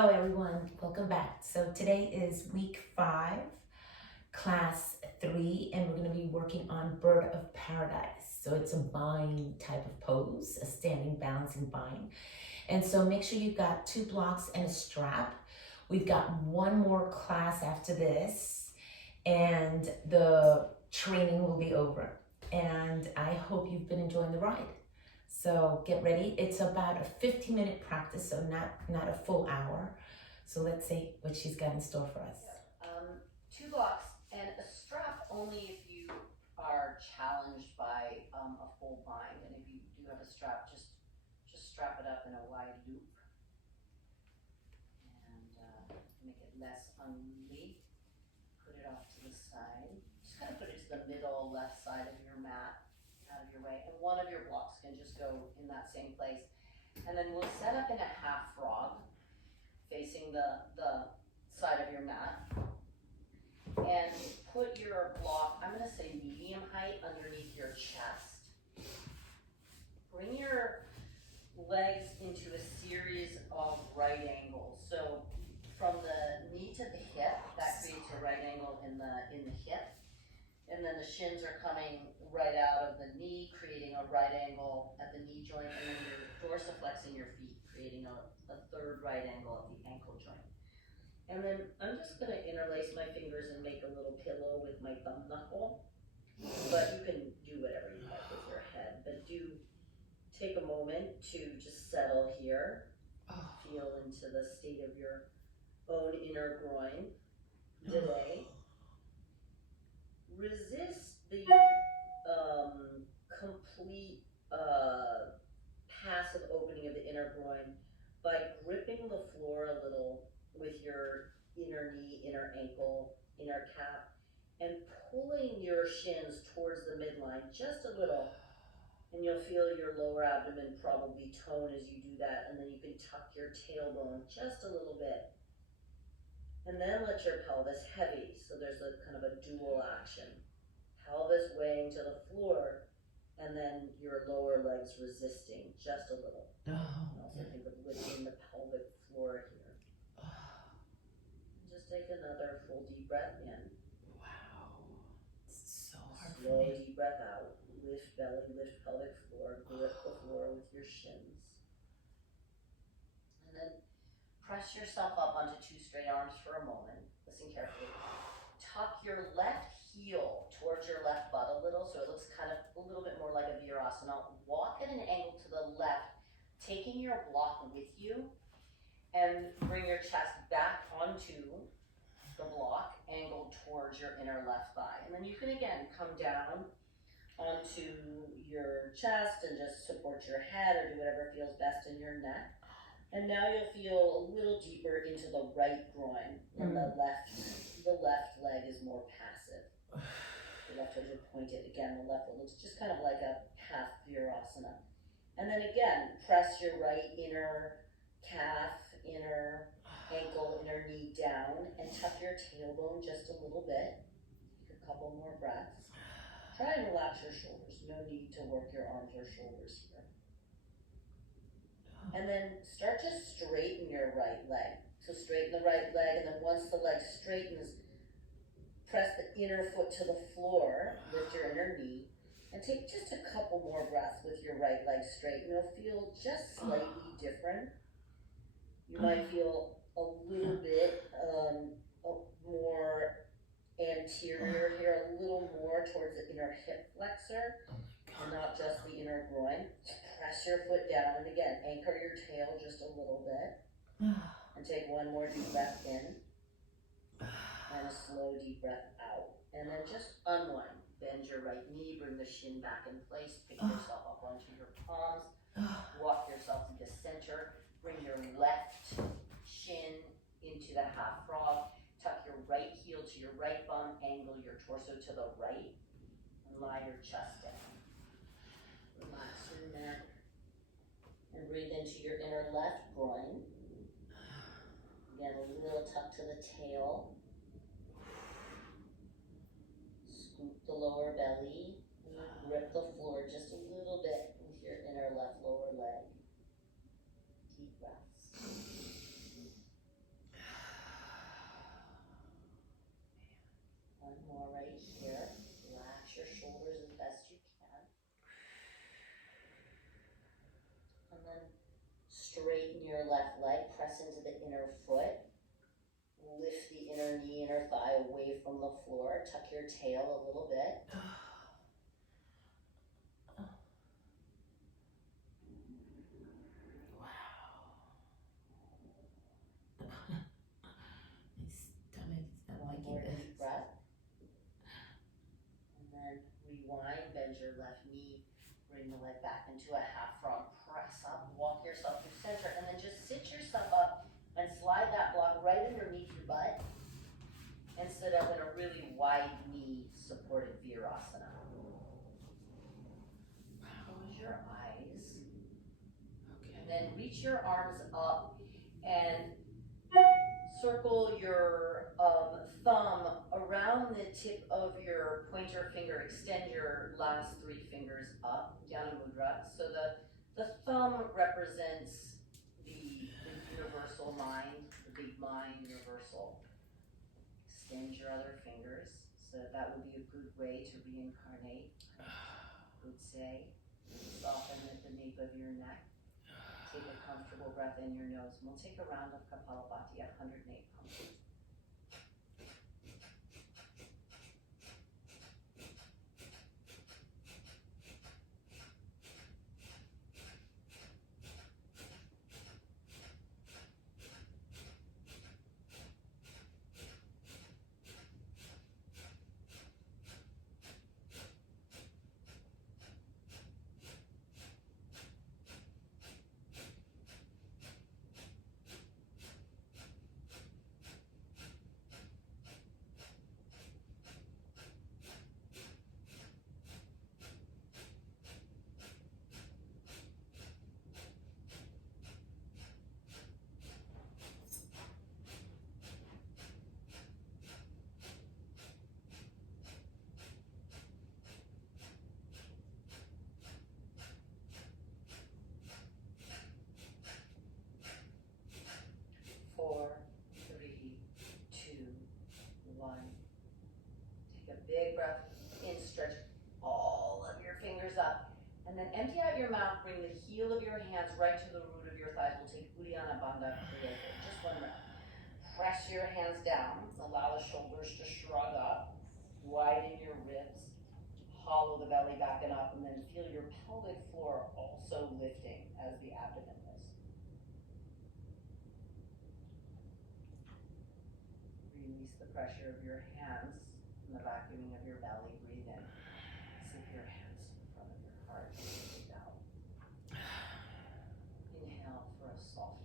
Hello everyone, welcome back. So today is week 5, class 3, and we're going to be working on Bird of Paradise. So it's a bind type of pose, a standing balancing bind. And so make sure you've got 2 blocks and a strap. We've got one more class after this, and the training will be over. And I hope you've been enjoying the ride. So get ready. It's about a 15-minute practice, so not a full hour. So let's see what she's got in store for us. 2 blocks and a strap only if you are challenged by a full bind. And if you do have a strap, just strap it up in a wide loop and make it less unruly. Put it off to the side. Just kind of put it to the middle left side of your mat, out of your way, and one of your blocks can just go in that same place. And then we'll set up in a half frog facing the side of your mat, and put your block, I'm going to say medium height, underneath your chest. Bring your legs into a series of right angles. So from the knee to the hip, that creates a right angle in the hip. And then the shins are coming right out of the knee, creating a right angle at the knee joint, and then you're dorsiflexing your feet, creating a third right angle at the ankle joint. And then I'm just going to interlace my fingers and make a little pillow with my thumb knuckle. But you can do whatever you like with your head. But do take a moment to just settle here. Feel into the state of your own inner groin today. Resist the complete passive opening of the inner groin by gripping the floor a little with your inner knee, inner ankle, inner calf, and pulling your shins towards the midline just a little. And you'll feel your lower abdomen probably tone as you do that, and then you can tuck your tailbone just a little bit. And then let your pelvis heavy, so there's a kind of a dual action. Pelvis weighing to the floor, and then your lower legs resisting just a little. And also think of lifting the pelvic floor here. Just take another full deep breath in. Wow, it's so hard for Slow me. deep breath out. Lift belly, lift pelvic floor, grip the floor with your shins. And then press yourself up onto 2 straight arms for a moment. Listen carefully. Tuck your left heel towards your left butt a little, so it looks kind of a little bit more like a virasana. Walk at an angle to the left, taking your block with you, and bring your chest back onto the block, angled towards your inner left thigh. And then you can again come down onto your chest and just support your head or do whatever feels best in your neck. And now you'll feel a little deeper into the right groin, and the left leg is more passive. The left toes are pointed. Again, the left leg looks just kind of like a half virasana. And then again, press your right inner calf, inner ankle, inner knee down, and tuck your tailbone just a little bit. Take a couple more breaths. Try and relax your shoulders. No need to work your arms or shoulders here. And then start to straighten your right leg. So straighten the right leg, and then once the leg straightens, press the inner foot to the floor, lift your inner knee, and take just a couple more breaths with your right leg straight. And you'll feel just slightly different. You might feel a little bit more anterior here, a little more towards the inner hip flexor, and not just the inner groin. Press your foot down, and again, anchor your tail just a little bit, and take one more deep breath in, and a slow deep breath out. And then just unwind. Bend your right knee, bring the shin back in place, pick yourself up onto your palms, walk yourself into center, bring your left shin into the half frog, tuck your right heel to your right bum, angle your torso to the right, and lie your chest down. Relax your neck, and breathe into your inner left groin. Again, a little tuck to the tail. Scoop the lower belly, and grip the floor just a little bit with your inner left lower leg. Deep breaths. press into the inner foot. Lift the inner knee, inner thigh away from the floor. Tuck your tail a little bit. One more deep breath. And then rewind, bend your left knee, bring the leg back into a half frog, press up, walk yourself through center, and then just sit yourself up and slide that block right underneath your butt and sit up in a really wide knee supported virasana. Close your eyes. Okay. And then reach your arms up and circle your thumb around the tip of your pointer finger. Extend your last 3 fingers up, Dhyana Mudra. So the thumb represents the universal mind, the big mind universal. Extend your other fingers. So that would be a good way to reincarnate. I would say. Soften at the nape of your neck. Take a comfortable breath in your nose. And we'll take a round of Kapalabhati at 108 pumps. Big breath in, stretch all of your fingers up. And then empty out your mouth, bring the heel of your hands right to the root of your thighs. We'll take Uddiyana Bandha Kriya here, just 1 round. Press your hands down, allow the shoulders to shrug up, widen your ribs, hollow the belly back and up, and then feel your pelvic floor also lifting as the abdomen lifts. Release the pressure of your hands in the vacuuming of your belly. Breathe in. Slip your hands in front of your heart. Breathe out. Inhale for a soft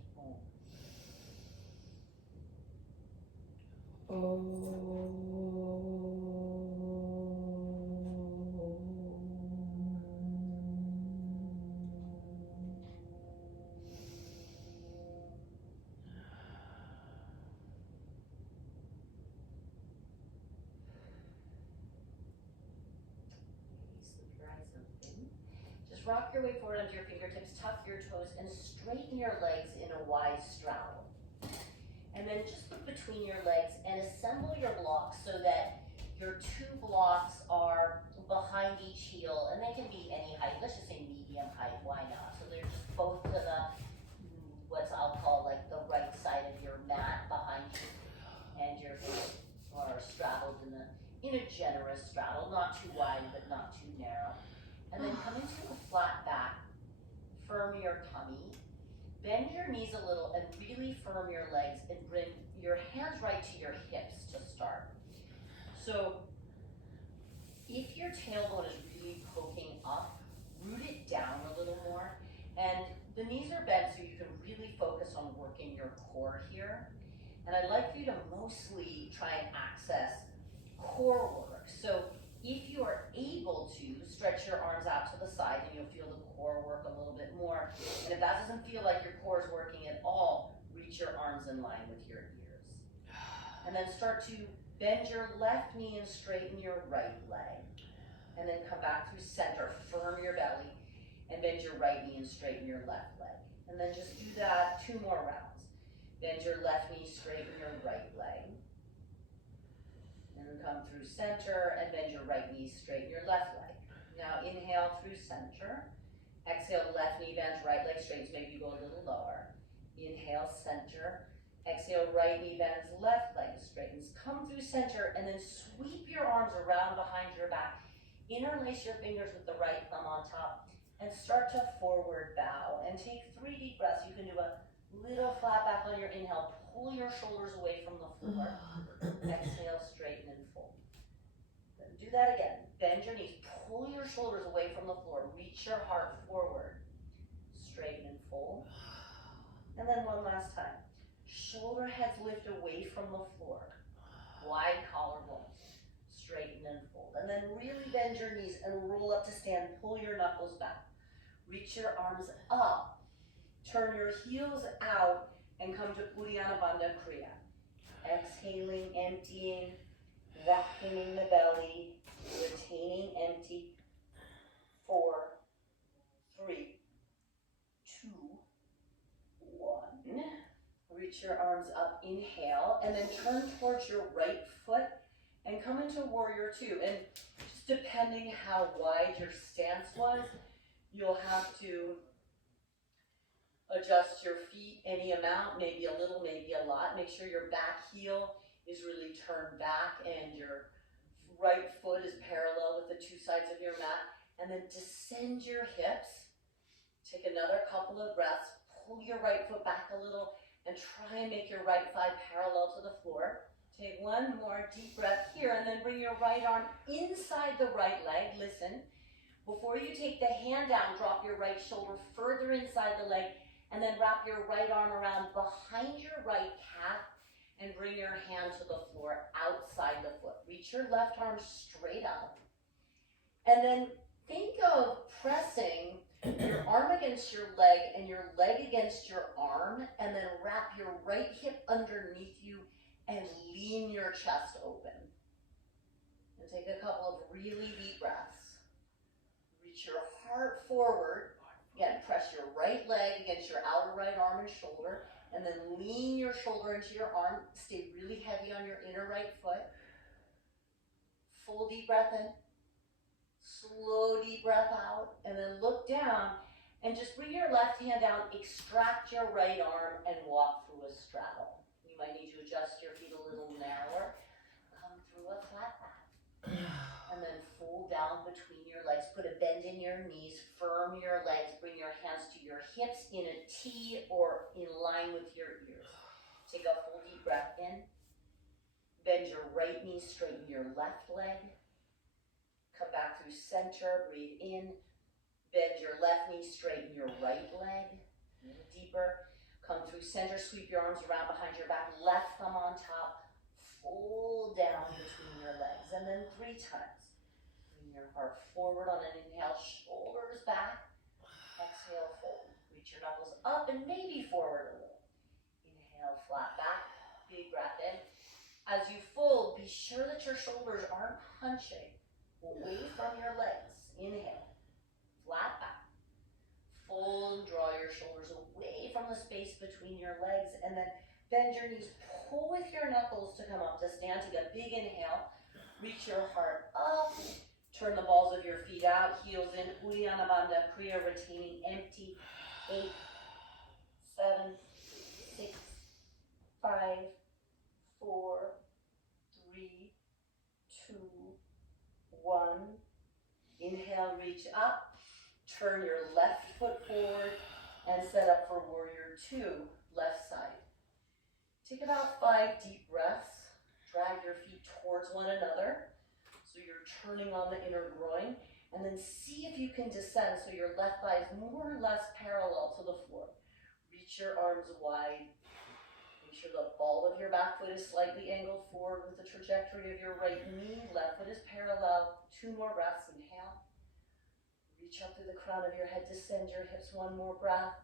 Om. Just rock your way forward onto your fingertips, tuck your toes, and straighten your legs in a wide straddle. And then just look between your legs and assemble your blocks so that your 2 blocks are behind each heel, and they can be any height. Let's just say medium height, why not? So they're just both to the, what I'll call like the right side of your mat behind you, and your feet are straddled in a generous straddle, not too wide but not too narrow. And then come into a flat back, firm your tummy, bend your knees a little and really firm your legs and bring your hands right to your hips to start. So if your tailbone is really poking up, root it down a little more. And the knees are bent so you can really focus on working your core here. And I'd like for you to mostly try and access core work. So if you are able to, stretch your arms out to the side and you'll feel the core work a little bit more. And if that doesn't feel like your core is working at all, reach your arms in line with your ears. And then start to bend your left knee and straighten your right leg. And then come back through center, firm your belly, and bend your right knee and straighten your left leg. And then just do that 2 more rounds. Bend your left knee, straighten your right leg. And then come through center and bend your right knee, straighten your left leg. Now inhale through center. Exhale, left knee bends, right leg straighten. So maybe you go a little lower. Inhale, center. Exhale, right knee bends, left leg straightens. Come through center and then sweep your arms around behind your back. Interlace your fingers with the right thumb on top and start to forward bow. And take 3 deep breaths. You can do a little flat back on your inhale. Pull your shoulders away from the floor. Exhale, straighten and fold. Then do that again. Bend your knees. Pull your shoulders away from the floor. Reach your heart forward. Straighten and fold. And then one last time. Shoulder heads lift away from the floor. Wide collarbones. Straighten and fold. And then really bend your knees and roll up to stand. Pull your knuckles back. Reach your arms up. Turn your heels out and come to Uddiyana Bandha Kriya. Exhaling, emptying, vacuuming the belly, retaining empty. 4, 3, 2, 1. Reach your arms up, inhale, and then turn towards your right foot and come into warrior 2. And just depending how wide your stance was, you'll have to adjust your feet any amount, maybe a little, maybe a lot. Make sure your back heel is really turned back and your right foot is parallel with the 2 sides of your mat. And then descend your hips. Take another couple of breaths. Pull your right foot back a little and try and make your right thigh parallel to the floor. Take one more deep breath here and then bring your right arm inside the right leg. Listen, before you take the hand down, drop your right shoulder further inside the leg and then wrap your right arm around behind your right calf and bring your hand to the floor outside the foot. Reach your left arm straight up and then think of pressing your arm against your leg and your leg against your arm, and then wrap your right hip underneath you and lean your chest open. And take a couple of really deep breaths. Reach your heart forward. Again, press your right leg against your outer right arm and shoulder, and then lean your shoulder into your arm. Stay really heavy on your inner right foot. Full deep breath in. Slow deep breath out, and then look down and just bring your left hand down, extract your right arm and walk through a straddle. You might need to adjust your feet a little narrower. Come through a flat back. And then fold down between your legs. Put a bend in your knees, firm your legs, bring your hands to your hips in a T or in line with your ears. Take a full deep breath in. Bend your right knee, straighten your left leg. Come back through center, breathe in. Bend your left knee, straighten your right leg. A little deeper. Come through center, sweep your arms around behind your back. Left thumb on top. Fold down between your legs. And then 3 times. Bring your heart forward on an inhale, shoulders back. Exhale, fold. Reach your knuckles up and maybe forward a little. Inhale, flat back. Big breath in. As you fold, be sure that your shoulders aren't hunching away from your legs. Inhale, flat back. Fold, draw your shoulders away from the space between your legs, and then bend your knees, pull with your knuckles to come up to stand. Take a big inhale, reach your heart up, turn the balls of your feet out, heels in, Uddiyana Bandha Kriya, retaining empty. 8, 7, 6, 5, 4, 3, 2, 1. Inhale, reach up, turn your left foot forward, and set up for warrior 2, left side. Take about 5 deep breaths. Drag your feet towards one another, so you're turning on the inner groin, and then see if you can descend so your left thigh is more or less parallel to the floor. Reach your arms wide. Make sure the ball of your back foot is slightly angled forward with the trajectory of your right knee. Left foot is parallel. 2 more breaths. Inhale. Reach up through the crown of your head. Descend your hips. 1 more breath.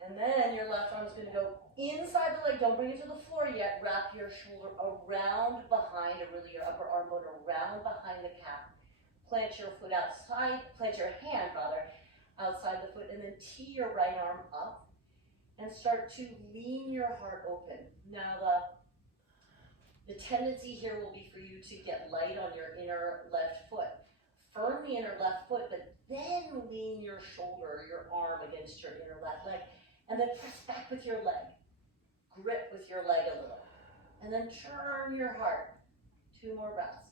And then your left arm is going to go inside the leg. Don't bring it to the floor yet. Wrap your shoulder around behind, or really your upper arm bone around behind the calf. Plant your foot outside. Plant your hand, rather, outside the foot. And then tee your right arm up. And start to lean your heart open. Now the tendency here will be for you to get light on your inner left foot. Firm the inner left foot, but then lean your shoulder, your arm against your inner left leg. And then press back with your leg. Grip with your leg a little. And then turn your heart. 2 more breaths.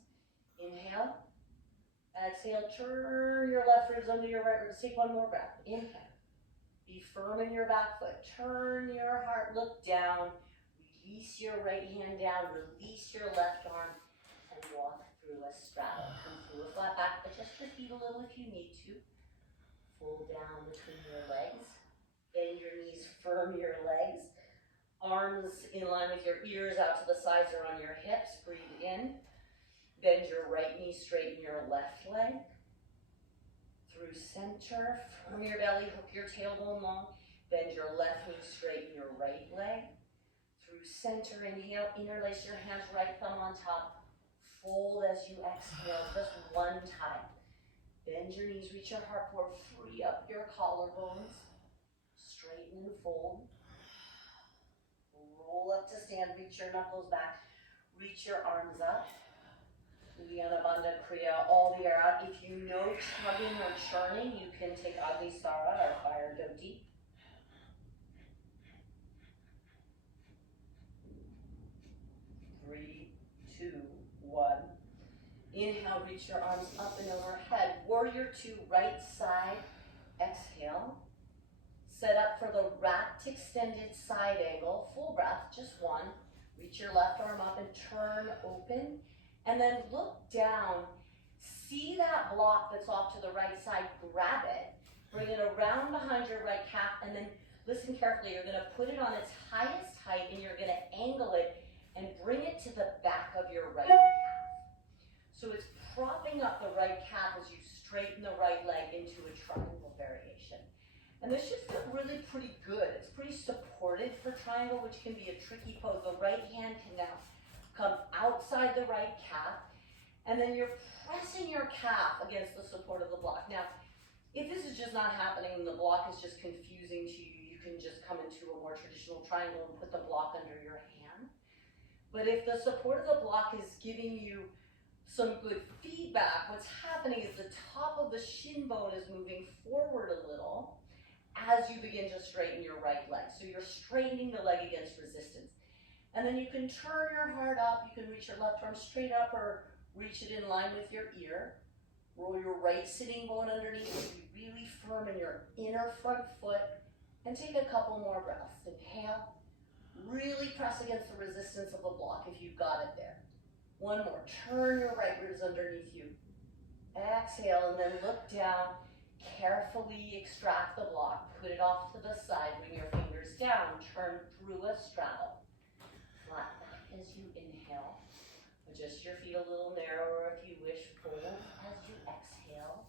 Inhale. Exhale. Turn your left ribs under your right ribs. Take 1 more breath. Inhale. Be firm in your back foot. Turn your heart. Look down. Release your right hand down. Release your left arm. And walk through a straddle. Come through a flat back. Adjust your feet a little if you need to. Fold down between your legs. Bend your knees. Firm your legs. Arms in line with your ears out to the sides or on your hips. Breathe in. Bend your right knee, straighten your left leg. Through center, firm your belly, hook your tailbone long. Bend your left knee, straighten your right leg. Through center, inhale, interlace your hands, right thumb on top. Fold as you exhale, just 1 time. Bend your knees, reach your heart forward, free up your collarbones. Straighten and fold. Roll up to stand, reach your knuckles back, reach your arms up. Uddiyana Bandha Kriya, all the air out. If you know tugging or churning, you can take Agnisara or fire doti. Three, two, one. Inhale, reach your arms up and overhead. Warrior 2, right side. Exhale. Set up for the rapt extended side angle. Full breath, just 1. Reach your left arm up and turn open. And then look down. See that block that's off to the right side. Grab it. Bring it around behind your right calf. And then listen carefully. You're going to put it on its highest height and you're going to angle it and bring it to the back of your right calf. So it's propping up the right calf as you straighten the right leg into a triangle variation. And this should feel really pretty good. It's pretty supported for triangle, which can be a tricky pose. The right hand can now come outside the right calf, and then you're pressing your calf against the support of the block. Now, if this is just not happening and the block is just confusing to you, you can just come into a more traditional triangle and put the block under your hand. But if the support of the block is giving you some good feedback, what's happening is the top of the shin bone is moving forward a little as you begin to straighten your right leg. So you're straightening the leg against resistance. And then you can turn your heart up. You can reach your left arm straight up or reach it in line with your ear. Roll your right sitting bone underneath. Be really firm in your inner front foot. And take a couple more breaths. Inhale. Really press against the resistance of the block if you've got it there. 1 more. Turn your right ribs underneath you. Exhale and then look down. Carefully extract the block. Put it off to the side. Bring your fingers down. Turn through a straddle. Flat back as you inhale. Adjust your feet a little narrower if you wish. Fold as you exhale.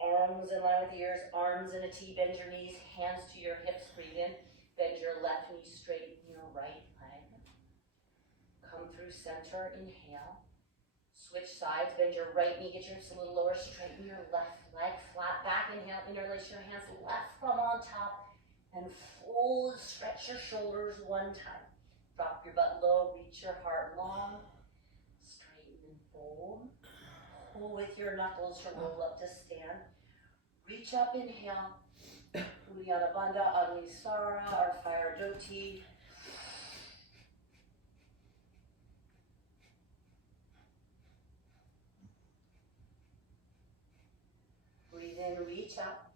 Arms in line with the ears. Arms in a T. Bend your knees. Hands to your hips. Breathe in. Bend your left knee. Straighten your right leg. Come through center. Inhale. Switch sides. Bend your right knee. Get your hips a little lower. Straighten your left leg. Flat back. Inhale. Interlace your hands. Left thumb on top. And fold. Stretch your shoulders 1 time. Drop your butt low. Reach your heart long. Straighten and fold. Pull with your knuckles to roll up to stand. Reach up. Inhale. Uddiyana Bandha, Agnisara, or fire doti. Breathe in, reach up.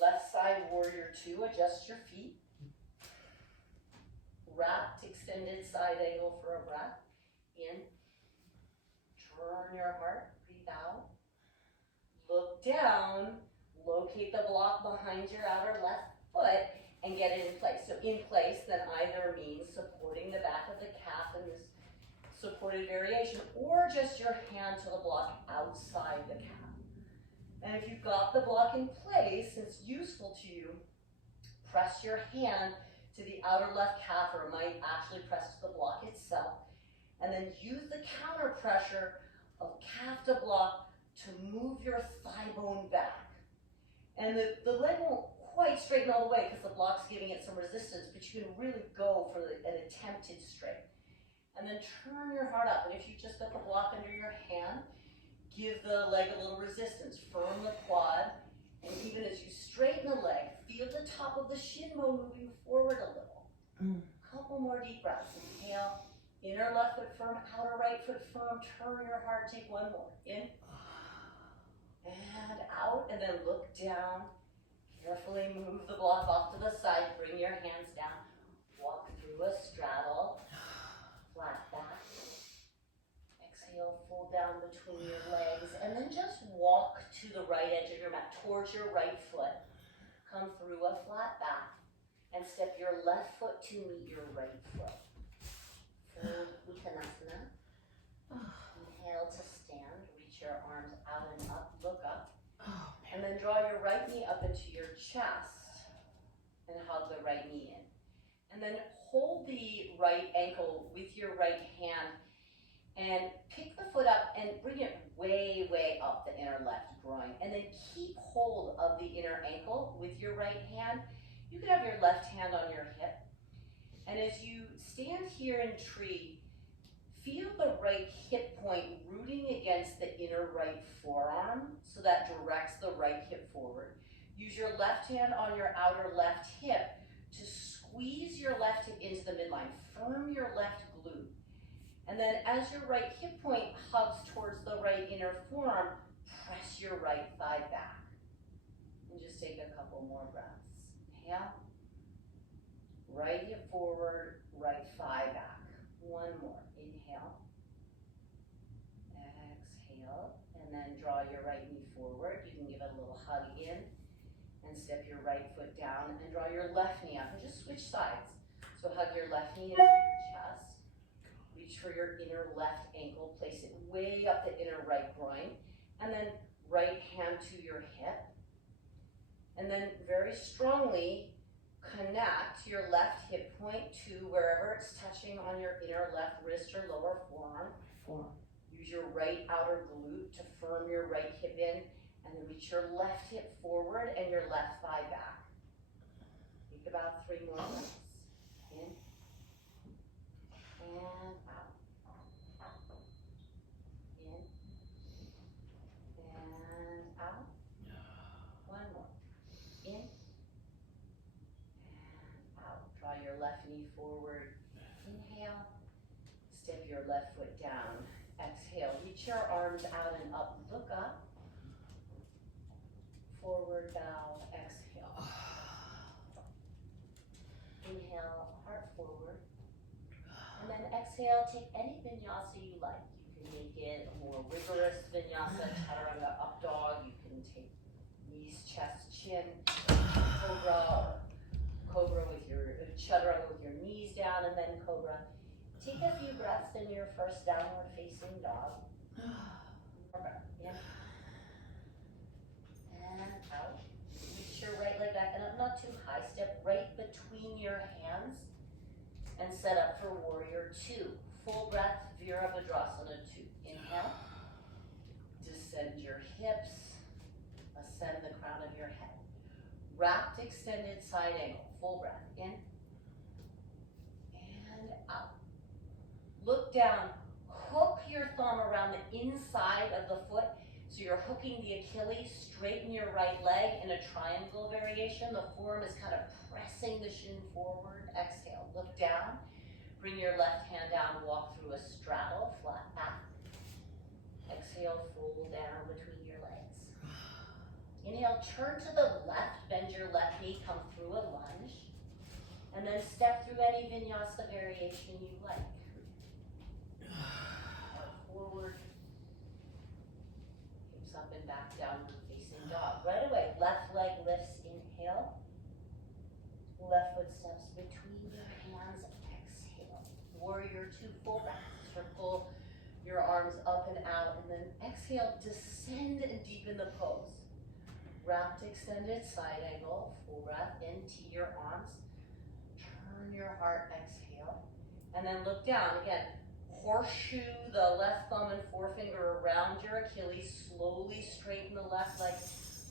Left side, warrior 2, adjust your feet. Wrapped, extended side angle for a breath. In. Turn your heart, breathe out. Look down, locate the block behind your outer left foot and get it in place. So in place, that either means supporting the back of the calf in this supported variation, or just your hand to the block outside the calf. And if you've got the block in place, it's useful to you, press your hand to the outer left calf, or it might actually press to the block itself, and then use the counter pressure of calf to block to move your thigh bone back. And the leg won't quite straighten all the way because the block's giving it some resistance, but you can really go for an attempted straight. And then turn your heart up, and if you've just got the block under your hand, give the leg a little resistance. Firm the quad And even as you straighten the leg, feel the top of the shin bone moving forward a little. Couple more deep breaths. Inhale, inner left foot firm, outer right foot firm. Turn your heart, take one more. In and out, and then look down. Carefully move the block off to the side. Bring your hands down. Walk through a straddle. Flat back. Exhale, fold down between your legs, and then just walk to the right edge of your mat, towards your right foot. Come through a flat back, and step your left foot to meet your right foot. Fold Uttanasana. Inhale to stand, reach your arms out and up, look up. And then draw your right knee up into your chest, and hug the right knee in. And then hold the right ankle with your right hand, and pick the foot up and bring it way, way up the inner left groin. And then keep hold of the inner ankle with your right hand. You could have your left hand on your hip. And as you stand here in tree, feel the right hip point rooting against the inner right forearm, so that directs the right hip forward. Use your left hand on your outer left hip to squeeze your left hip into the midline. Firm your left glute. And then as your right hip point hugs towards the right inner forearm, press your right thigh back. And just take a couple more breaths. Inhale. Right hip forward, right thigh back. One more. Inhale. Exhale. And then draw your right knee forward. You can give it a little hug in. And step your right foot down and draw your left knee up. And just switch sides. So hug your left knee into your chest. Reach for your inner left ankle. Place it way up the inner right groin. And then right hand to your hip. And then very strongly connect your left hip point to wherever it's touching on your inner left wrist or lower forearm. Use your right outer glute to firm your right hip in, and then reach your left hip forward and your left thigh back. Take about 3 more breaths. In and out. In and out. One more. In Draw your left knee forward. Inhale. Step your left foot down. Exhale. Reach your arms out and up. Look up. Forward bow. Exhale. Inhale. Heart forward. And then exhale. Take any vinyasa you like. You can make it a more rigorous vinyasa. Chaturanga up dog. You can take knees, chest, chin. Cobra. Cobra with your chaturanga with your knees down, and then cobra. Take a few breaths in your first downward facing dog. In and out. Reach your right leg back and up, not too high. Step right between your hands and set up for warrior 2. Full breath, Virabhadrasana 2. Inhale. Descend your hips. Ascend the crown of your head. Wrapped, extended side angle. Full breath. In and out. Look down. Hook your thumb around the inside of the foot. So you're hooking the Achilles. Straighten your right leg in a triangle variation. The forearm is kind of pressing the shin forward. Exhale. Look down. Bring your left hand down. Walk through a straddle. Flat back. Exhale. Fold down between your legs. Inhale, turn to the left, bend your left knee, come through a lunge, and then step through any vinyasa variation you like. Heart forward, hips up and back, downward facing dog. Right away, left leg lifts, inhale. Left foot steps between your hands, exhale. Warrior 2, full back, circle your arms up and out, and then exhale, descend and deepen the pose. Wrapped, extended side angle, full breath, into your arms. Turn your heart, exhale. And then look down. Again, horseshoe the left thumb and forefinger around your Achilles. Slowly straighten the left leg,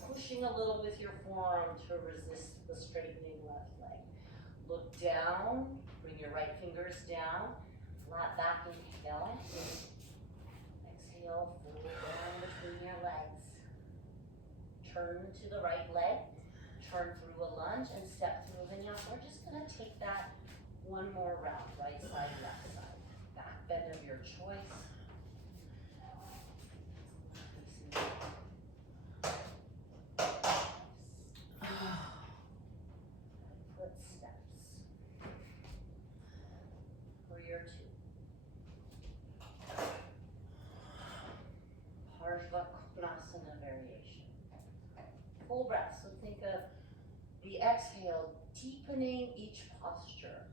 pushing a little with your forearm to resist the straightening left leg. Look down, bring your right fingers down. Flat back, inhale. Exhale, fold down between your legs. turn to the right leg, turn through a lunge, and step through a vinyasa. We're just gonna take that one more round, right side, left side. Back bend of your choice. Footsteps. For your two. Parshvanasana variation. Full breath, so think of the exhale deepening each posture.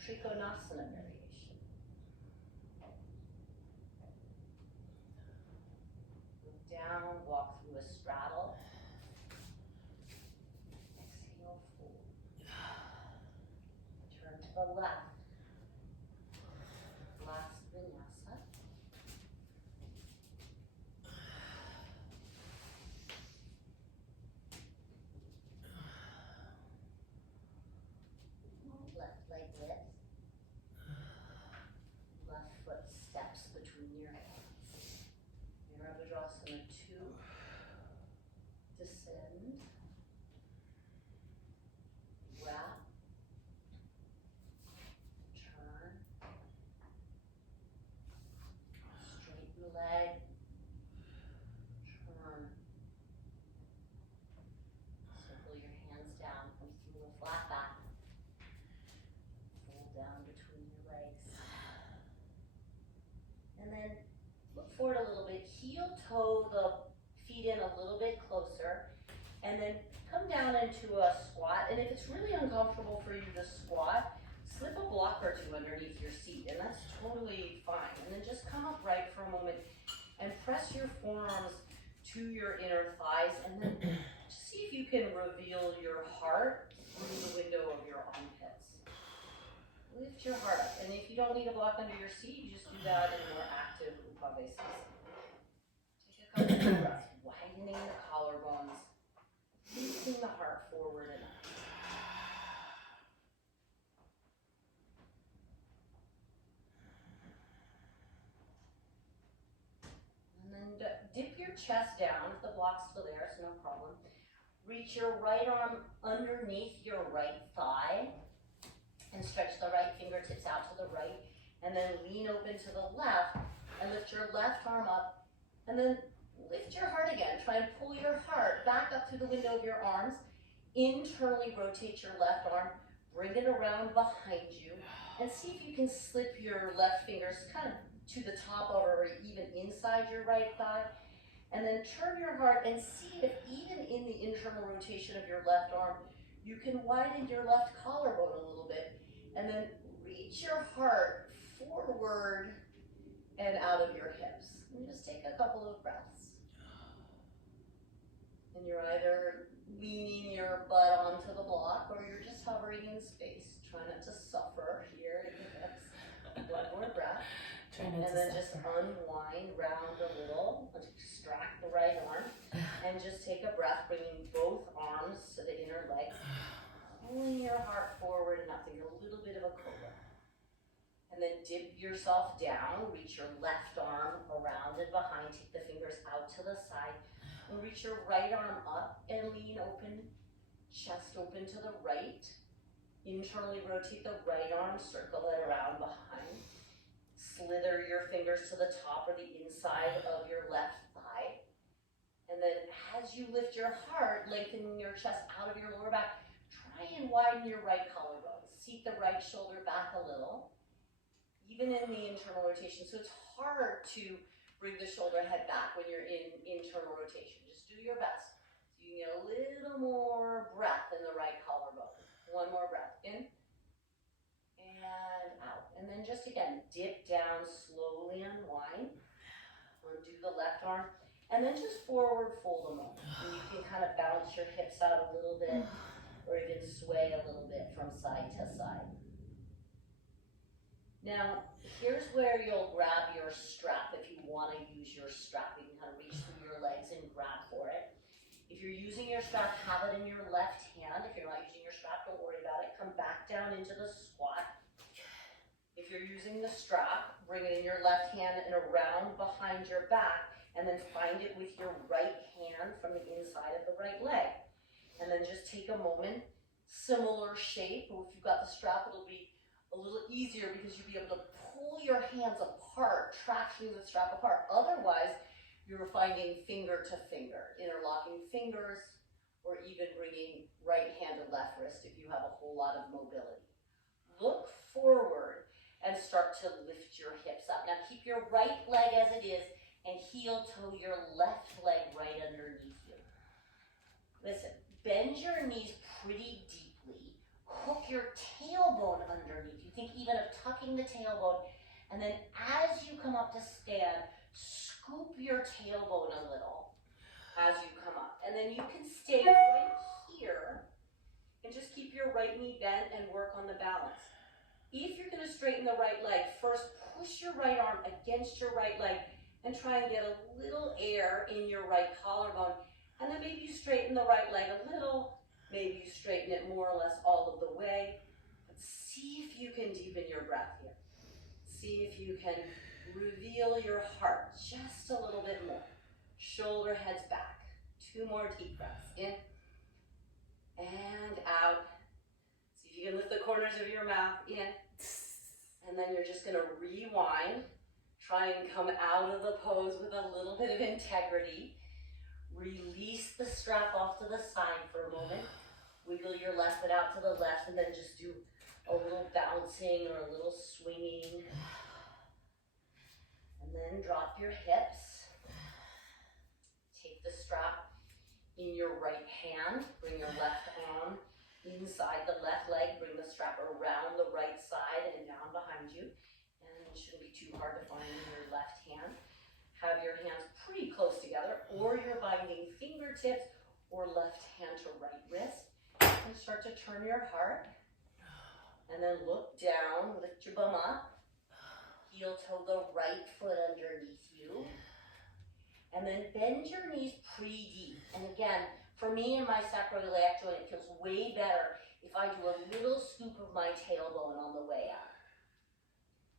Trikonasana variation. Move down, walk through a straddle. Exhale, fold. Turn to the left. Last vinyasa. Left leg lifts. Left foot steps between your hands. Virabhadrasana 2. Descend. Wrap. Turn. Straighten the leg. Turn. Circle your hands down. Come through a flat back. Fold down between your legs. And then look forward a little bit. Heel toe the feet in a little bit closer. And then come down into a squat. And if it's really uncomfortable for you to squat, slip a block or two underneath your seat. And that's totally fine. And then just come upright for a moment and press your forearms to your inner thighs. And then see if you can reveal your heart through the window of your armpits. Lift your heart up. And if you don't need a block under your seat, you just do that in a more active upavasis. Take a couple of breaths, widening the collarbones, lifting the heart forward and up. And then dip your chest down. If the block's still there, it's no problem. Reach your right arm underneath your right thigh and stretch the right fingertips out to the right, and then lean open to the left and lift your left arm up, and then lift your heart again. Try and pull your heart back up through the window of your arms. Internally rotate your left arm, bring it around behind you, and see if you can slip your left fingers kind of to the top of or even inside your right thigh. And then turn your heart and see if even in the internal rotation of your left arm, you can widen your left collarbone a little bit. And then reach your heart forward and out of your hips. And just take a couple of breaths. And you're either leaning your butt onto the block or you're just hovering in space. Try not to suffer here in the hips. One more breath. And then just unwind round a little. Extract the right arm. And just take a breath, bringing both arms to the inner leg. Pulling your heart forward and up. Think a little bit of a kula. And then dip yourself down. Reach your left arm around and behind. Take the fingers out to the side. And reach your right arm up and lean open. Chest open to the right. Internally rotate the right arm. Circle it around behind. Slither your fingers to the top or the inside of your left thigh. And then as you lift your heart, lengthening your chest out of your lower back, try and widen your right collarbone. Seat the right shoulder back a little, even in the internal rotation. So it's hard to bring the shoulder head back when you're in internal rotation. Just do your best. So you can get a little more breath in the right collarbone. One more breath in. And out. And then just again, dip down, slowly unwind. Undo the left arm. And then just forward fold a moment. And you can kind of bounce your hips out a little bit or even sway a little bit from side to side. Now, here's where you'll grab your strap if you want to use your strap. You can kind of reach through your legs and grab for it. If you're using your strap, have it in your left hand. If you're not using your strap, don't worry about it. Come back down into the squat. If you're using the strap, bring it in your left hand and around behind your back. and then find it with your right hand from the inside of the right leg. And then just take a moment, similar shape. If you've got the strap, it'll be a little easier because you'll be able to pull your hands apart, tractioning the strap apart. Otherwise, you're finding finger to finger, interlocking fingers, or even bringing right hand to left wrist if you have a whole lot of mobility. Look forward and start to lift your hips up. Now keep your right leg as it is and heel toe your left leg right underneath you. Listen, bend your knees pretty deeply. Hook your tailbone underneath you. Think even of tucking the tailbone. And then as you come up to stand, scoop your tailbone a little as you come up. And then you can stay right here and just keep your right knee bent and work on the balance. If you're going to straighten the right leg, first push your right arm against your right leg and try and get a little air in your right collarbone. And then maybe you straighten the right leg a little, maybe you straighten it more or less all of the way. But see if you can deepen your breath here. See if you can reveal your heart just a little bit more. Shoulder heads back. 2 more deep breaths. In and out. See if you can lift the corners of your mouth. In. And then you're just going to rewind. Try and come out of the pose with a little bit of integrity. Release the strap off to the side for a moment. Wiggle your left foot out to the left and then just do a little bouncing or a little swinging. And then drop your hips. Take the strap in your right hand. Bring your left arm inside the left leg. Bring the strap around the right side and down behind you. And it shouldn't be too hard to find in your left hand. Have your hands pretty close together, or you're binding fingertips or left hand to right wrist. And start to turn your heart. And then look down, lift your bum up. Heel toe the right foot underneath you. And then bend your knees pretty deep. And again, for me and my sacroiliac joint, it feels way better if I do a little scoop of my tailbone on the way up.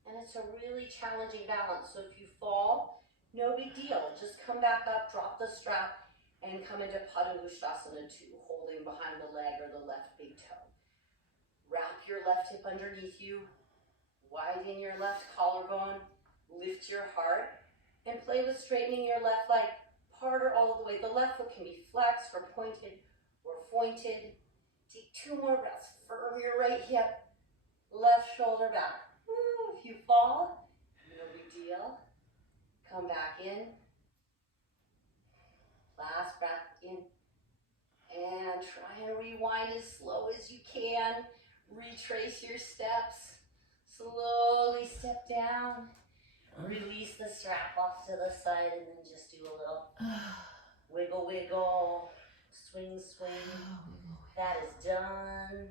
And it's a really challenging balance. So if you fall, no big deal. Just come back up, drop the strap, and come into Padangusthasana 2, holding behind the leg or the left big toe. Wrap your left hip underneath you, widen your left collarbone, lift your heart, and play with straightening your left leg part or all of the way. The left foot can be flexed or pointed or fointed. Take 2 more breaths. Firm your right hip, left shoulder back. Woo, if you fall, no big deal. Come back in. Last breath in. And try and rewind as slow as you can. Retrace your steps. Slowly step down. Release the strap off to the side and then just do a little wiggle, wiggle. Swing, swing. That is done.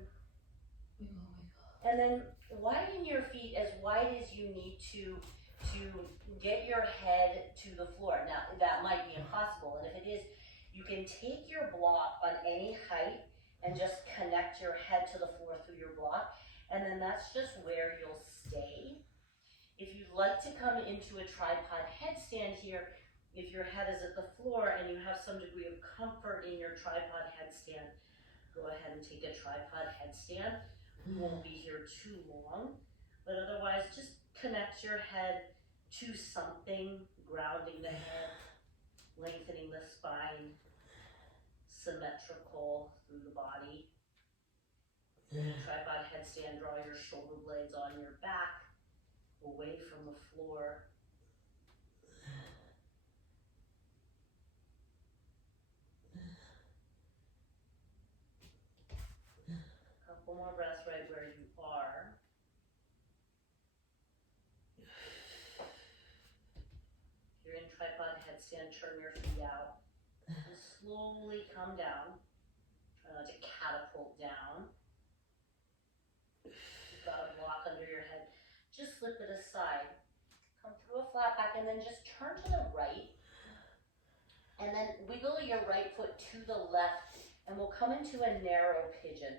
And then widen your feet as wide as you need to get your head to the floor. Now, that might be impossible, and if it is, you can take your block on any height and just connect your head to the floor through your block, and then that's just where you'll stay. If you'd like to come into a tripod headstand here, if your head is at the floor and you have some degree of comfort in your tripod headstand, go ahead and take a tripod headstand. We won't be here too long, but otherwise just connect your head to something, grounding the head, lengthening the spine, symmetrical through the body. Tripod headstand, draw your shoulder blades on your back, away from the floor. Couple more breaths right where you are. If you're in tripod headstand, turn your feet out and slowly come down. Try not to catapult down. You've got a block under your head. Just slip it aside. Come through a flat back and then just turn to the right. And then wiggle your right foot to the left and we'll come into a narrow pigeon.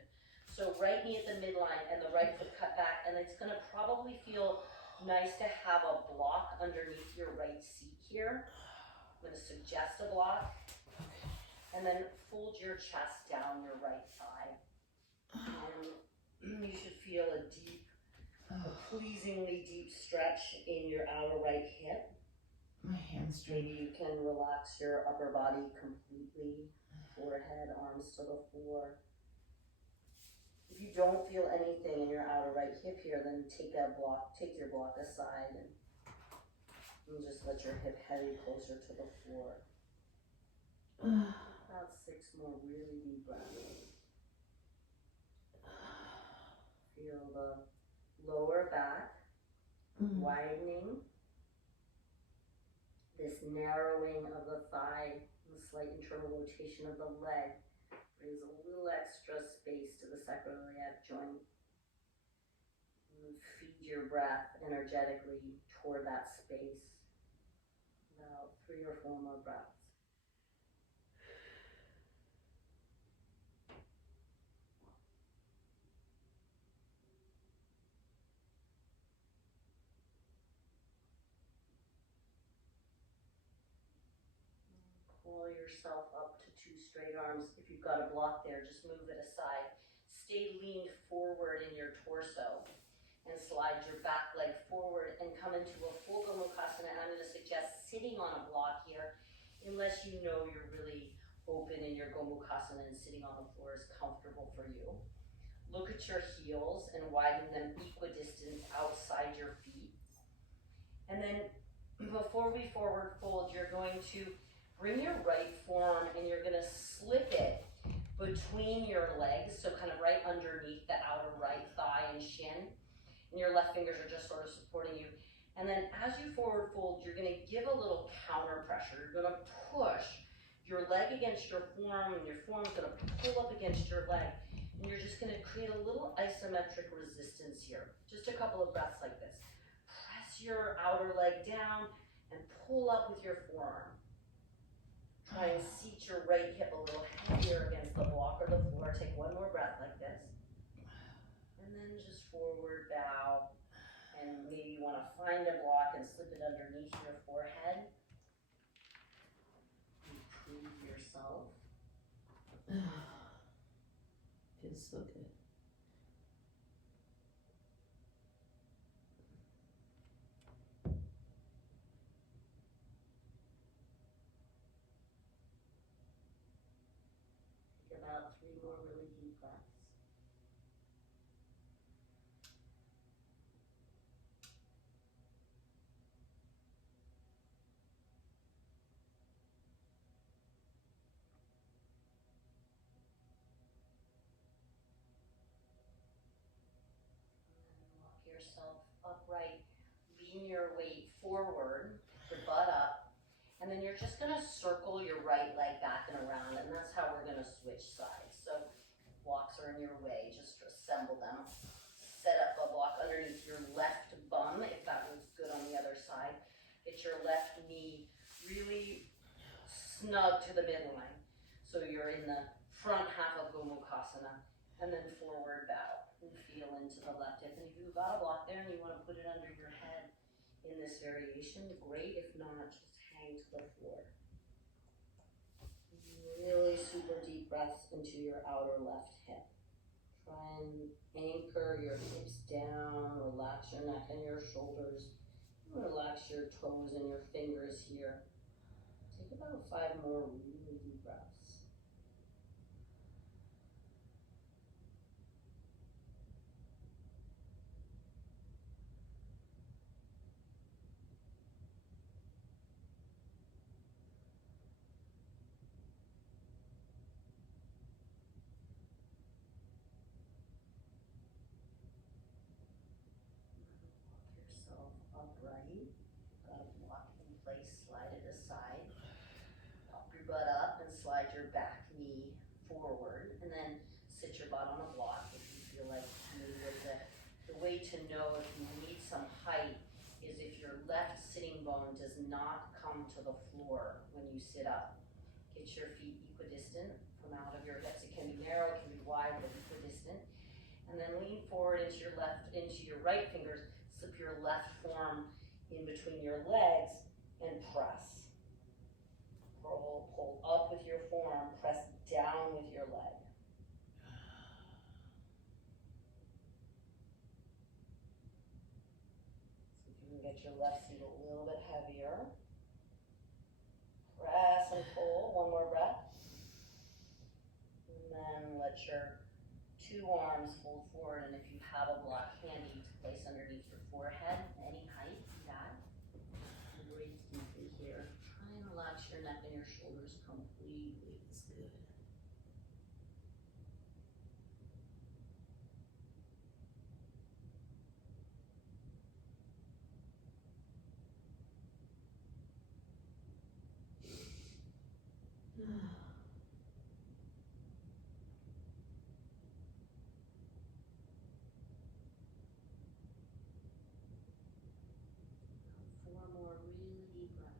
So right knee at the midline and the right foot cut back, and it's gonna probably feel nice to have a block underneath your right seat here. I'm gonna suggest a block, and then fold your chest down your right thigh. And you should feel a pleasingly deep stretch in your outer right hip. My hamstring. Maybe you can relax your upper body completely, forehead, arms to the floor. If you don't feel anything in your outer right hip here, then take your block aside and just let your hip head closer to the floor. About 6 more really deep breaths. Feel the lower back widening, this narrowing of the thigh, the slight internal rotation of the leg brings a little extra space to the sacroiliac joint. And feed your breath energetically toward that space. About 3 or 4 more breaths. Pull yourself up to 2 straight arms. If you've got a block there, just move it aside. Stay leaned forward in your torso and slide your back leg forward and come into a full Gomukhasana. And I'm going to suggest sitting on a block here, unless you know you're really open in your Gomukhasana and sitting on the floor is comfortable for you. Look at your heels and widen them equidistant outside your feet. And then before we forward fold, you're going to bring your right forearm and you're going to slip it between your legs, so kind of right underneath the outer right thigh and shin. And your left fingers are just sort of supporting you. And then as you forward fold, you're going to give a little counter pressure. You're going to push your leg against your forearm, and your forearm is going to pull up against your leg. And you're just going to create a little isometric resistance here. Just a couple of breaths like this. Press your outer leg down and pull up with your forearm. Try and seat your right hip a little heavier against the block or the floor. Take 1 more breath like this. And then just forward bow. And maybe you want to find a block and slip it underneath your forehead. Improve yourself. Feels so good. Take about 3 more really deep breaths. Yourself upright, lean your weight forward, your butt up, and then you're just going to circle your right leg back and around, and that's how we're going to switch sides. So blocks are in your way, just assemble them. Set up a block underneath your left bum, if that looks good on the other side. Get your left knee really snug to the midline, so you're in the front half of Gomukhasana, and then forward bow. And feel into the left hip. And if you've got a block there and you want to put it under your head in this variation, great. If not, just hang to the floor. Really super deep breaths into your outer left hip. Try and anchor your hips down, relax your neck and your shoulders. Relax your toes and your fingers here. Take about 5 more really deep breaths. Upright. Got a block in place, slide it aside. Pop your butt up and slide your back knee forward. And then sit your butt on a block if you feel like you need it. The way to know if you need some height is if your left sitting bone does not come to the floor when you sit up. Get your feet equidistant from out of your hips. It can be narrow, it can be wide, but equidistant. And then lean forward into your right fingers. Slip your left forearm in between your legs and press. Pull up with your forearm, press down with your leg. See if you can get your left seat a little bit heavier. Press and pull, one more breath. And then let your two arms fold forward, and if you have a block handy to place underneath your forehead, any height, do that. And breathe deeply here. Try and relax your neck and your shoulders completely. It's good. Four more really deep breaths.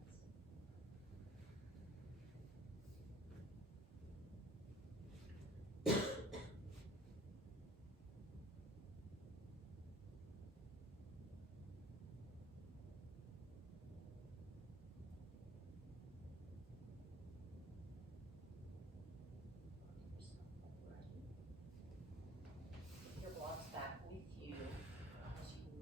Take your blocks back with you as you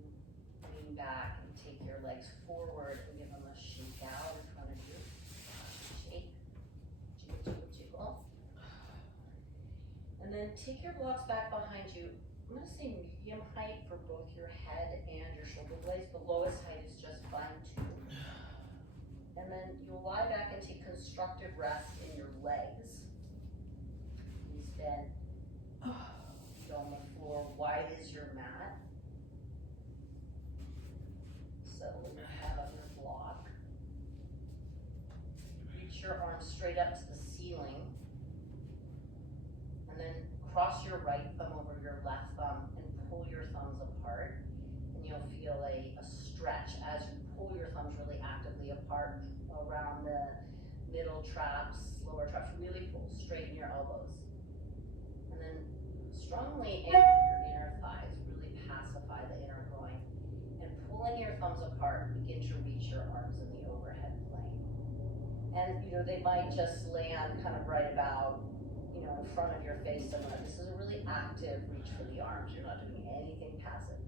lean back and take your legs forward and give them a shake out in front of you. Shake, jiggle, jiggle, jiggle. And then take your blocks back behind you. I'm gonna say medium height for both your head and your shoulder blades. The lowest height is just fine too. And then you'll lie back and take constructive rest in your legs. Knees bent. Feet on the floor. Wide is your mat. Settle your head on your block. Reach your arms straight up to the ceiling. And then cross your right thumb over your left thumb and pull your thumbs apart. And you'll feel a stretch as you pull your thumbs really actively apart around the middle traps, lower traps. Really pull, straighten your elbows. And then strongly anchor your inner thighs, really pacify the inner groin. And pulling your thumbs apart, begin to reach your arms in the overhead plane. And they might just land kind of right about in front of your face somewhere. This is a really active reach for the arms. You're not doing anything passive.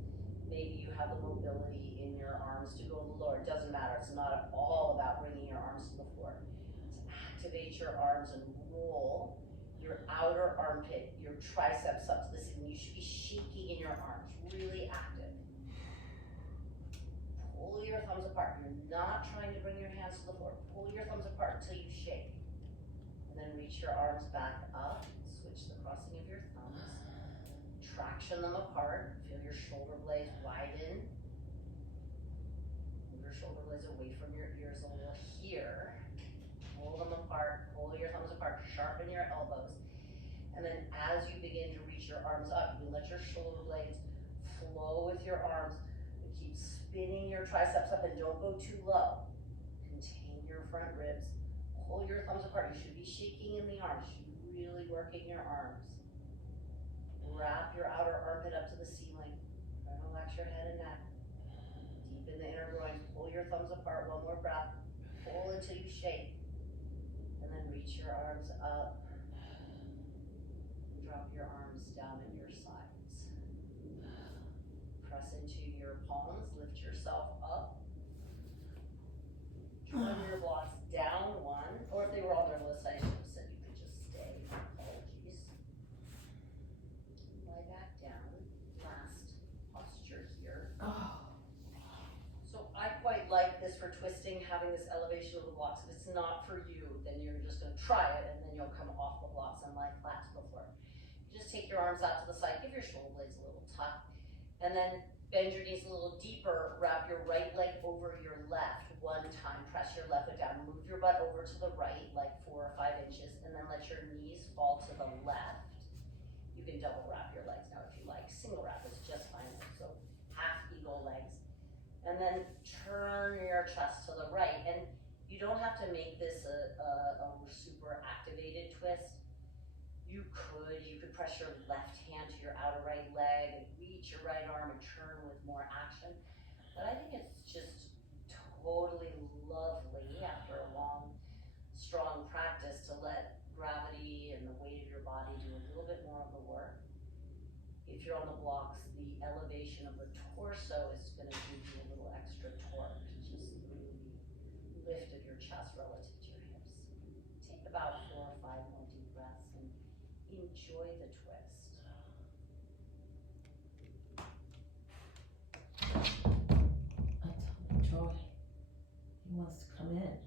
Maybe you have the mobility in your arms to go lower. It doesn't matter. It's not at all about bringing your arms to the floor. It's activate your arms and roll your outer armpit, your triceps up to the ceiling. You should be shaking in your arms, really active. Pull your thumbs apart. You're not trying to bring your hands to the floor. Pull your thumbs apart until you shake. And then reach your arms back up. Switch the crossing of your thumbs. Traction them apart. Feel your shoulder blades widen. Move your shoulder blades away from your ears a little here. Pull them apart. Pull your thumbs apart. Sharpen your elbows. And then as you begin to reach your arms up, you can let your shoulder blades flow with your arms. But keep spinning your triceps up and don't go too low. Contain your front ribs. Pull your thumbs apart. You should be shaking in the arms. You should be really working your arms. Wrap your outer armpit up to the ceiling. Try to relax your head and neck. Deepen the inner groins. Pull your thumbs apart. One more breath. Pull until you shake. And then reach your arms up. And drop your arms down at your sides. Press into your palms. Lift yourself up. Turn your blocks down one, or if they were on their list, I should have said you could just stay. Apologies. Lie back down. Last posture here. So I quite like this for twisting, having this elevation of the blocks. If it's not for you, then you're just going to try it, and then you'll come off the blocks and lie flat to the floor. You just take your arms out to the side, give your shoulder blades a little tuck, and then bend your knees a little deeper, wrap your right leg over your left one time, press your left foot down, move your butt over to the right like 4 or 5 inches, and then let your knees fall to the left. You can double wrap your legs now if you like. Single wrap is just fine, so half eagle legs. And then turn your chest to the right, and you don't have to make this a super activated twist. You could press your left hand to your outer right leg and reach your right arm and turn with more action. But I think it's just totally lovely after a long strong practice to let gravity and the weight of your body do a little bit more of the work. If you're on the blocks, the elevation of the torso is going to give you a little extra torque, just through the lift of your chest relative to your hips. Take about 4 or 5 more deep breaths and enjoy the twist. I told him, Troy, he wants to come in.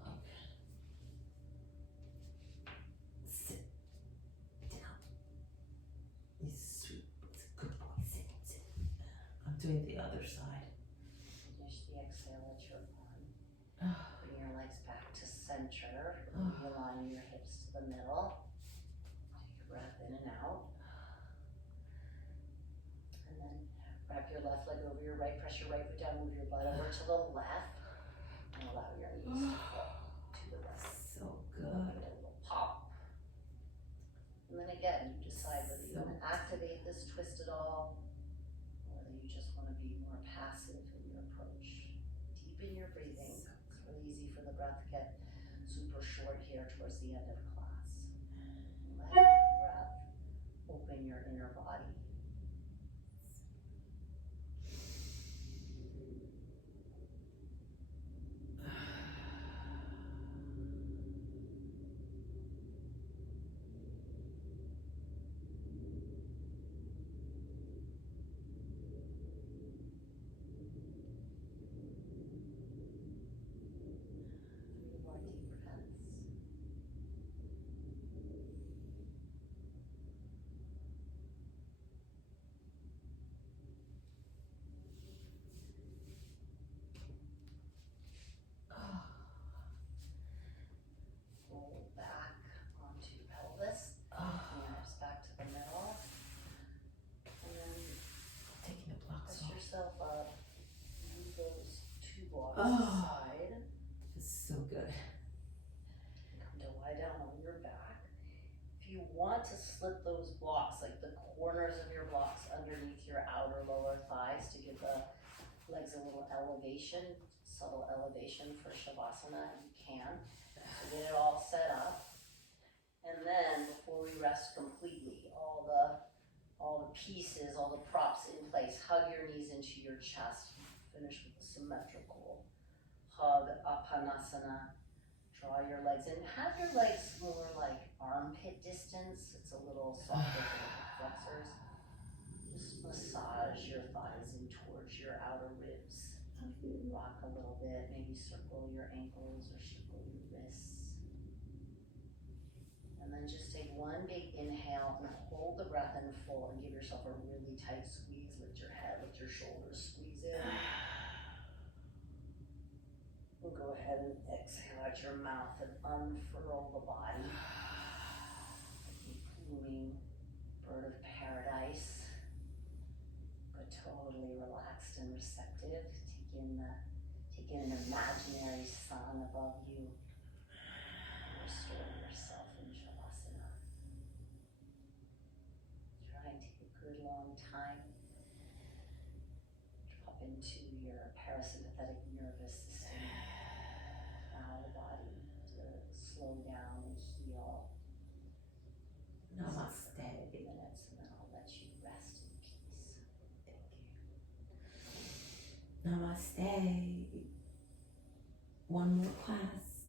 Okay. Sit down. He's sweet. It's a good boy. Sit. I'm doing the other side. Finish the exhale at your fun. Bring your legs back to center. Realign your hips to the middle. Take a breath in and out. And then wrap your left leg over your right. Press your right foot down. Move your butt over to the left. And allow your knees to fall to the right. So good. Give it a little pop. And then again, you decide whether you want to activate this twist at all, or whether you just want to be more passive in your approach. Deepen your breathing. It's really easy for the breath to get super short here towards the end of class. Let the breath open your inner body. Side. It's so good. Come to lie down on your back. If you want to slip those blocks, like the corners of your blocks underneath your outer lower thighs to give the legs a little elevation, subtle elevation for Shavasana, you can. So get it all set up. And then before we rest completely, all the pieces, all the props in place, hug your knees into your chest. Finish with the symmetrical hug, Apanasana. Draw your legs in. Have your legs more like armpit distance. It's a little softer for the flexors. Just massage your thighs in towards your outer ribs. Rock a little bit. Maybe circle your ankles or circle your wrists. And then just take one big inhale and hold the breath in full and give yourself a really tight squeeze. Lift your head, lift your shoulders, squeeze in. We'll go ahead and exhale out your mouth and unfurl the body. Blooming bird of paradise, but totally relaxed and receptive. Take in an imaginary sun above you. Restore yourself in Shavasana. Try and take a good long time. Drop into your parasympathetic nervous system. Allow the body to slow down and heal. Namaste. For a few minutes, and then I'll let you rest in peace. Thank you. Namaste. One more class.